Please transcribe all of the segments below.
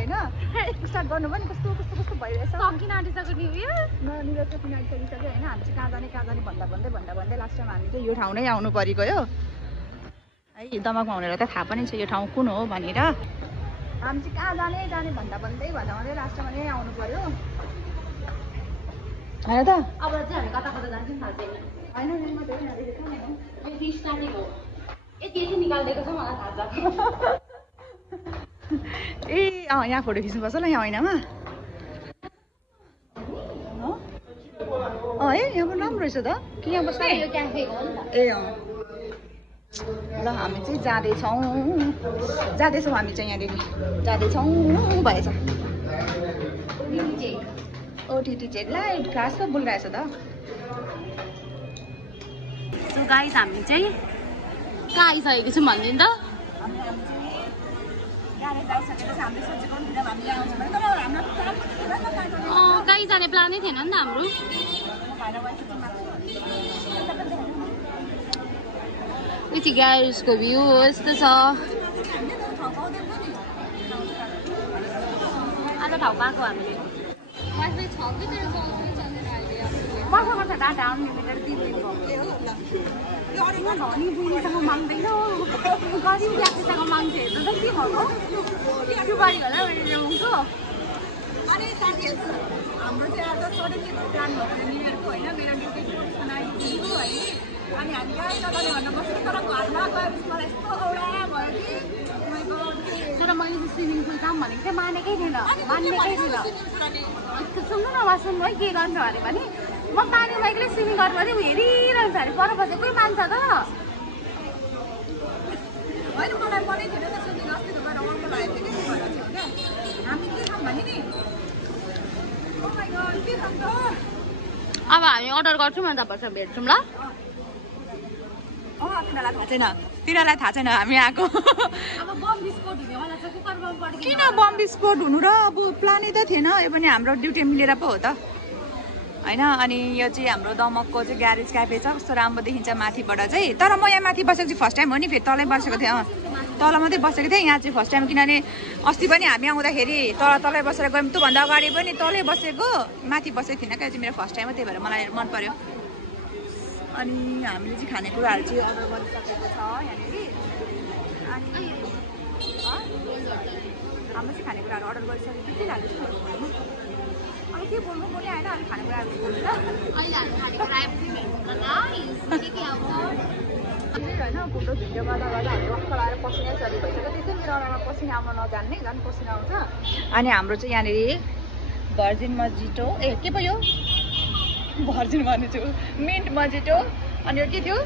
हैन स्टार्ट गर्नु पनि कस्तो कस्तो कस्तो भइरहेछ सकिन आँटिसक्यो न्यू इयर निरज चाहिँ किन आइसकिसक्यो हैन हामी चाहिँ कहाँ जाने भन्दै लास्ट टाइम हामी चाहिँ यो ठाउँ नै आउनु परेको हो है दमकमा हुनेर त थाहा पनि छ यो ठाउँ कुन हो भनेर हामी चाहिँ कहाँ जाने भन्दै लास्ट टाइम यहीँ आउनु पर्यो हैन त अब चाहिँ हामी कता जान्छौँ थाहा छैन हैन नि म धेरै नदेखेको नि यो फिस स्टार्टिङ हो यति निकाल्दिएको छ मलाई थाहा छ ए यहाँ फोटो खिच्नुपर्छ ल यहाँ ऐनामा है यहाँ पनि राम्रो रहेछ त कि यहाँ बस्ने यो क्याफे हो नि त ए ल हामी चाहिँ जाँदैछौँ हामी चाहिँ यहाँदेखि जाँदैछौँ भएछ ओटिटी चेक लाइट क्लास त बोलिरहेछ त सो गाइस हामी चाहिँ कहाँ आइसकेको छौँ भनिदिनु त कहीँ जाने प्लानै थिएन नि त हाम्रो यो चाहिँ ग्यारेजको भ्यू हो यस्तो छ आज ठाउँ पाएको हामीले मसँग डाटा अनलिमिटेड 3 दिन भयो धनी बुढीसँग माग्दैन गरिब जातिसँग माग्छ हेर्नु त के भएको त्यो बारी होला ल्याउँछु अनि साथीहरु हाम्रो चाहिँ आज सडनली प्लान भयो न्यू इयरको हैन मेरो ड्युटी बनाइदिनु है अनि हामी कहाँ नगर्ने भन्न बसेको तर घरमा गएपछि मलाई यस्तो औडा भयो कि तर मैले स्विमिङ पुल काम भनेको चाहिँ मानेकै थिएन सुन्नु न सुन्नु है के गर्नु अरे भने म पानीमा एक्लै स्विमिङ गर्नु भने हेरिरहन्छ अरे पर बसेको कोही मान्छ त होइन मलाई मनै थिएन त सुन्नु अस्ति त गएर अर्को लागेको थियो कि भएर थियो क्या हामी के खाऊँ भने नि ओ माइ गॉड के खान्छ अब हामी अर्डर गर्छौँ अनि तपाईँसँग भेट्छौँ ल तिनीहरूलाई थाहा छैन हामी आएको किन बम विस्फोट हुनु र अब प्लानै त थिएन यो पनि हाम्रो ड्युटी मिलेर पो हो त हैन अनि यो चाहिँ हाम्रो दमकको चाहिँ ग्यारेज क्याफे छ कस्तो राम्रो देखिन्छ माथिबाट चाहिँ तर म यहाँ माथि बसेको चाहिँ फर्स्ट टाइम हो नि फेरि तलै बसेको थिएँ तल मात्रै बसेको थिएँ यहाँ चाहिँ फर्स्ट टाइम किनभने अस्ति पनि हामी आउँदाखेरि तलै बसेर गयौँ त्योभन्दा अगाडि पनि तलै बसेको माथि बसेको थिइनँ क्या चाहिँ मेरो फर्स्ट टाइम हो त्यही भएर मलाई मन पर्यो अनि हामीले चाहिँ खानेकुराहरू चाहिँ अर्डर गरिसकेको छ यहाँनिर अनि हाम्रो चाहिँ खानेकुराहरू अर्डर गरिसकेको के लाग्दैछ अनि के बोल्नु पनि आएन अनि खानेकुराहरू बोल्नु होइन फोटो भिडियो गर्दा हाम्रो अक्कल आएर पसिना सरी भइसक्यो त्यसै मेरो अनुहारमा पसिना आउन नजान्ने झन् पसिना आउँछ अनि हाम्रो चाहिँ यहाँनिर भर्जिन मजिटो ए के पो यो भर्जिन भन्छु मिन्ट मजिटो अनि यो के थियो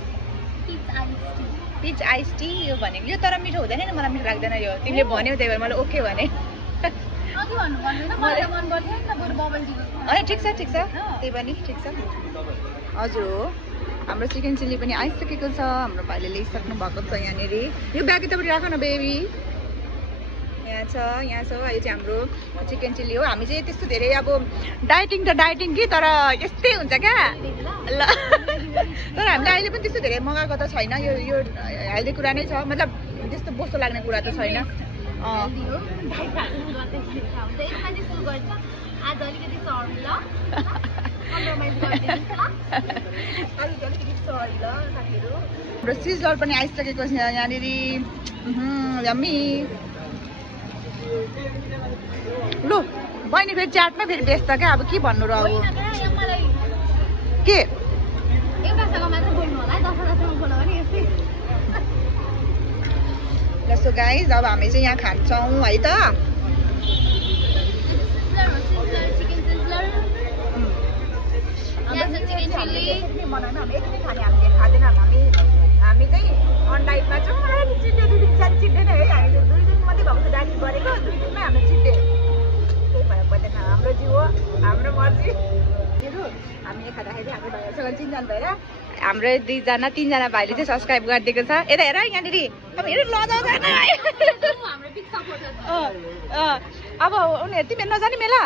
पिच आइस टी यो भनेको यो तर मिठो हुँदैन नि मलाई मिठो लाग्दैन यो तिमीले भन्यौ त्यही भएर मैले ओके भने ठिक छ त्यही पनि ठिक छ हजुर हो हाम्रो चिकन चिल्ली पनि आइसकेको छ हाम्रो भाइले ल्याइसक्नु भएको छ यहाँनिर यो ब्याग यतापट्टि राख न बेबी यहाँ छ यो चाहिँ हाम्रो चिकन चिल्ली हो हामी चाहिँ त्यस्तो धेरै अब डाइटिङ कि तर यस्तै हुन्छ क्या ल तर हामीले अहिले पनि त्यस्तो धेरै मगाएको त छैन यो हेल्दी कुरा नै छ मतलब त्यस्तो बोसो लाग्ने कुरा त छैन हाम्रो सिजलर पनि आइसकेको छ यहाँनिर यम्मी लु बहिनी फेरि च्याटमा फेरि व्यस्त क्या अब के भन्नु र अब के ल सो गाइज अब हामी चाहिँ यहाँ खान्छौँ है त बनाउनु हामी एकछिन खाने हामीले खाँदैन हामी चाहिँ अनलाइनमा छौँ चिन्डे 2 दिन चिन्दैन है हामी 2 दिन मात्रै भएको छ डाइटिङ गरेको 2 दिनमै हामी चिन्डे केही भयो पर्दैन हाम्रो जिउ हो हाम्रो मर्जी हामी खाँदाखेरि हाम्रो भाइहरूसँग चिनजान भएर हाम्रो 3जना भाइले चाहिँ सब्सक्राइब गरिदिएको छ यता हेर यहाँनिर अब हेर लजाउँदैन अब उनीहरू तिमीहरू नजाने मेला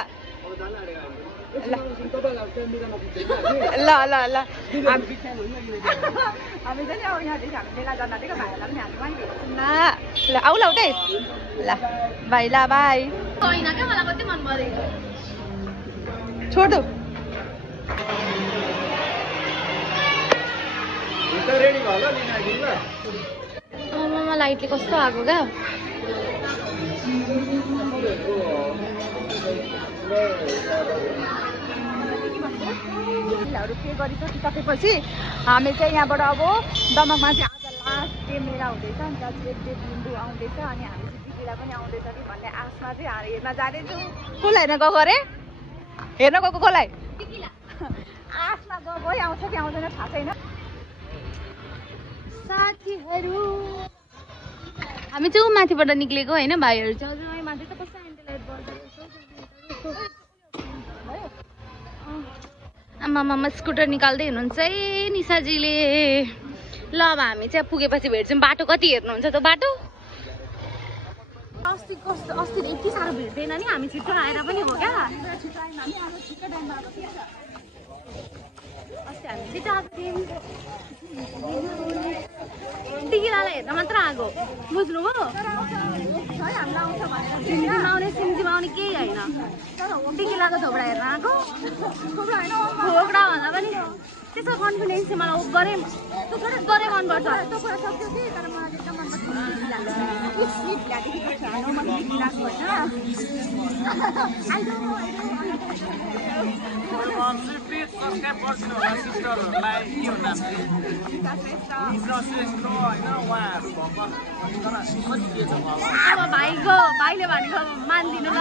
ल ल ल हामी चाहिँ अब यहाँदेखि हामी मेला जान आँटेको भाइहरूलाई पनि हामी वहीँ भेट्छौँ न ल आऊ ल उतै ल बाई ल बाई होइन क्या मलाई कति मन परेको छोड दो आमामा लाइटले कस्तो आएको क्या हरू के गरिसकिसकेपछि हामी चाहिँ यहाँबाट अब दमकमा चाहिँ आज लास्ट डे मेला हुँदैछ नि त बिन्दु आउँदैछ अनि हामी चाहिँ दिदीलाई पनि आउँदैछ कि भन्ने आशमा चाहिँ हेर्न जाँदैछौँ कसलाई हेर्न गएको अरे हेर्न गएको कसलाई आशमा गएको आउँछ कि आउँदैन थाहा छैन साथीहरू हामी चाहिँ माथिबाट निक्लेको होइन भाइहरू चाहिँ माथि त कस्तो एन्टिलाइट आमामा स्कुटर निकाल्दै हुनुहुन्छ है निसाजीले ल अब हामी चाहिँ पुगेपछि भेट्छौँ बाटो कति हेर्नुहुन्छ त बाटो अस्ति यति साह्रो भेट्दैन नि हामी छिटो आएर पनि हो क्या अस्ति हामी छिटो आएको थियौँ टिकिलालाई हेर्न मात्र आएको बुझ्नुभयो सिम्जीमा आउने केही होइन टिकिलाको थोपडा हेर्न आएको थोपडा भन्दा पनि त्यसको कन्फिडेन्स चाहिँ मलाई गरे मनपर्छ अब भाइले भनेको मानिदिनु ल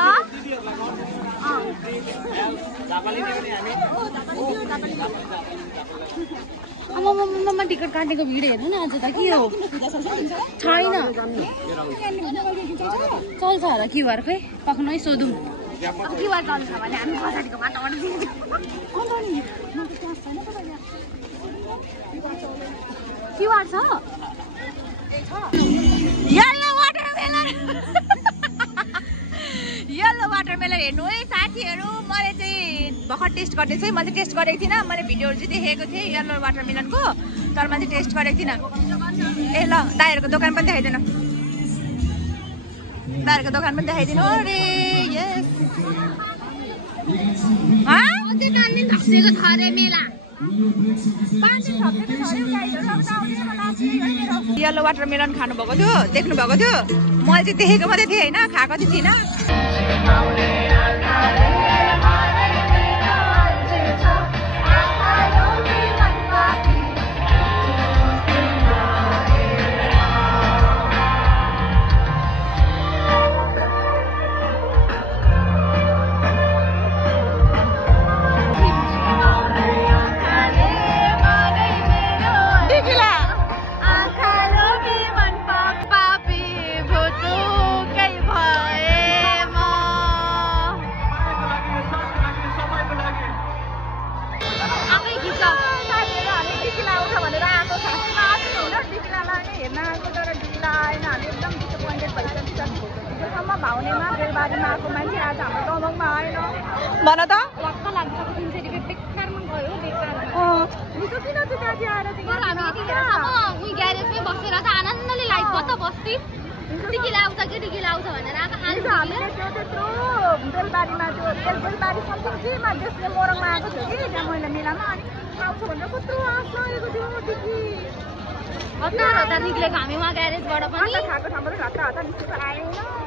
आमामा टिकट काटेको भिडियो हेर्नु न आज त के हो छैन चल्छ होला क्युआर खै पक्नु है सोधौँ अब क्युआर चल्छ भने हामी पछाडिको बाटोबाट क्युआर छ येल्लो वाटरमेलन हेर्नु है साथीहरू मैले चाहिँ भर्खर टेस्ट गर्दैछु है मैले टेस्ट गरेको थिइनँ मैले भिडियोहरू चाहिँ देखेको थिएँ येल्लो वाटरमेलनको तर मैले चाहिँ टेस्ट गरेको थिइनँ ए ल दाइहरूको दोकान पनि देखाइदिनु दाइहरूको दोकान पनि देखाइदिनु अरे यस येल्लो वाटरमेलन खानुभएको थियो देख्नु भएको थियो मैले चाहिँ देखेको मात्रै थिएँ होइन खाएको चाहिँ थिइनँ भाउनेमा बेलबारीमा आएको मान्छे आज हाम्रो दमकमा आएन भन त लक्क लाग्छ 300 रुपियाँ बेकारमा गयो बेकारमा निको किन चाहिँ दाजु आएर चाहिँ हामी यतिखेर उही ग्यारेजमै बसेर त आनन्दले लाइट कता बस्ती टिकिला आउँछ कि टिकिला आउँछ भनेर आएको हामीले त्यो त्यत्रो बेलबारीमा त्यो बेलबारी समथिङ केमा त्यसले मोरङमा आएको थियो कि त्यहाँ मैले मेलामा अनि आउँछ भनेर कत्रो आश लागेको थियो टिकी हतार निक्लेको हामी उहाँ ग्यारेजबाट पनि खाएको ठाउँबाट हतार निस्केको आएन